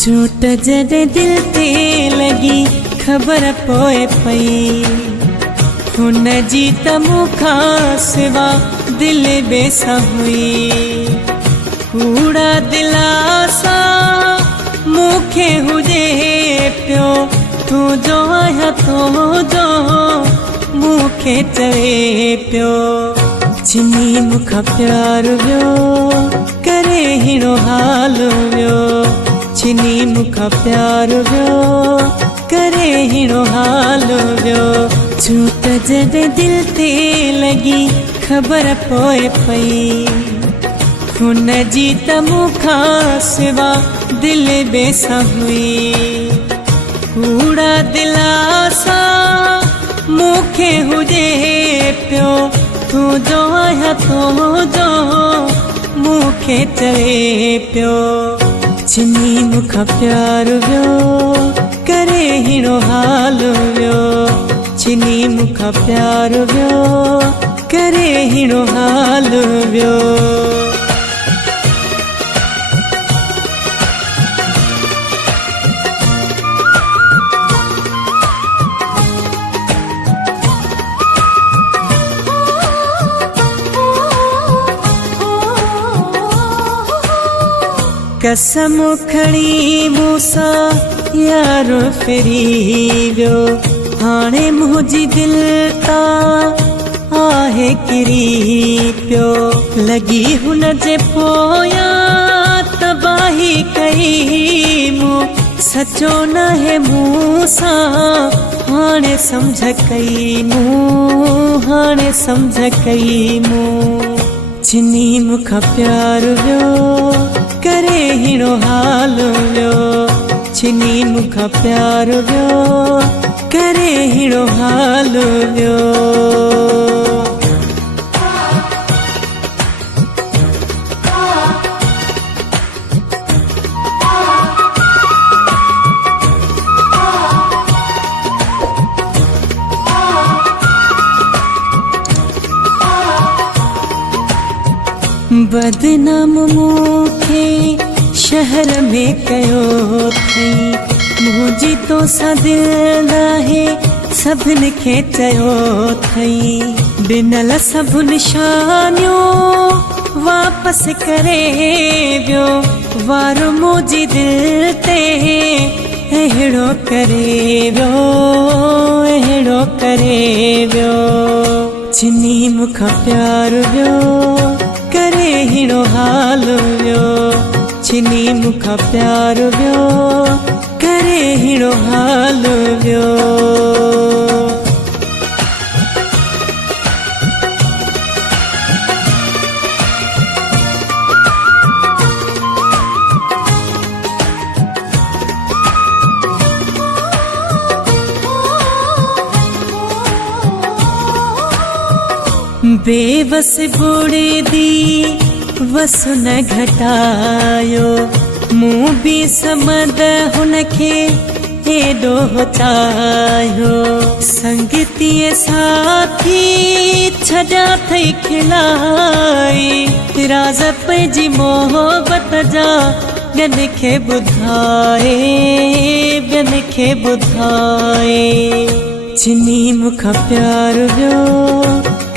चोट जॾहिं दिल ते लॻी ख़बर पोए पई हुन जी त मूंखां सिवा दिल बेसा हुई। कूड़ा दिलासा मूंखे हुजे पियो तूं जो आहियां तो जो मूंखे चवे पियो। जिनी मूंखां प्यार वियो करे हिड़ो हाल वियो। जिनी मूंखां प्यार वियो करे हिड़ो हाल वियो। झूठ जॾहिं दिल ते लॻी ख़बर पोए पई हुन जी त मूंखां सिवा दिल बेसा हुई। कूड़ा दिलासा मूंखे हुजे पियो तूं जो आहियां तो जो मूंखे चवे पियो। जिनी मूंखां प्यार वियो करे हिड़ो हाल वियो। जिनी मूंखां प्यार वियो करे हिड़ो हाल वियो। कसम खणी मूंसां यारो फिरी वियो हाणे मुंहिंजी दिल तां आहे किरी पियो। लॻी हुन जे पोयां तबाही कई मूं सचो न है मूंसां हाणे सम्झ कई मूं हाणे सम्झ कई मूं। जिनी मूंखां प्यार वियो करे हिड़ो हाल वियो। जिनी मूंखां प्यार वियो करे हिड़ो हाल वियो। बदनाम मूंखे शहर में कयो थई मुंहिंजी तोसां दिल नाहे सभिनि खे चयो थई। ॾिनल सभु निशानियूं वापसि करे वियो वारो मुंहिंजी दिल ते अहिड़ो करे वियो अहिड़ो करे वियो। जिनी मूंखां प्यार वियो करे हिड़ो हाल वियो। जिनी मूंखां प्यार वियो करे हिड़ो हाल वियो। बेवस बुड़दी वस न घटायो मूं भी समद हुनखे हेॾो चाहियो। संगतीअ साथी छॾा थई खिलाई राज़ पंहिंजी मोहबत जा ॿियनि खे ॿुधाए ॿियनि खे ॿुधाए। जिनी मूंखां प्यार वियो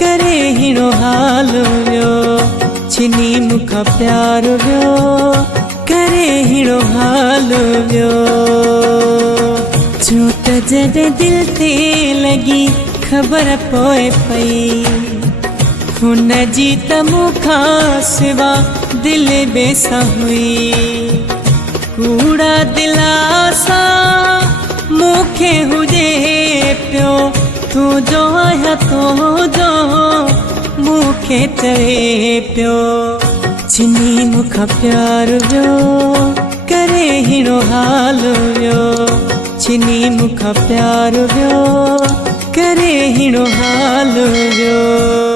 करे हिड़ो हाल वियो। जिनी मूंखां प्यार वियो करे हिड़ो हाल वियो। चोट जॾहिं दिल ते लॻी ख़बर पोए पई हुन जी त मूंखां सिवा दिल बेसा हुई। कूड़ा दिलासा मूंखे हुजे पियो तूं जो आहियां तो जो मूंखे चवे पियो। जिनी मूंखां प्यार वियो करे हिड़ो हाल वियो। जिनी मूंखां प्यार वियो करे हिड़ो हाल वियो।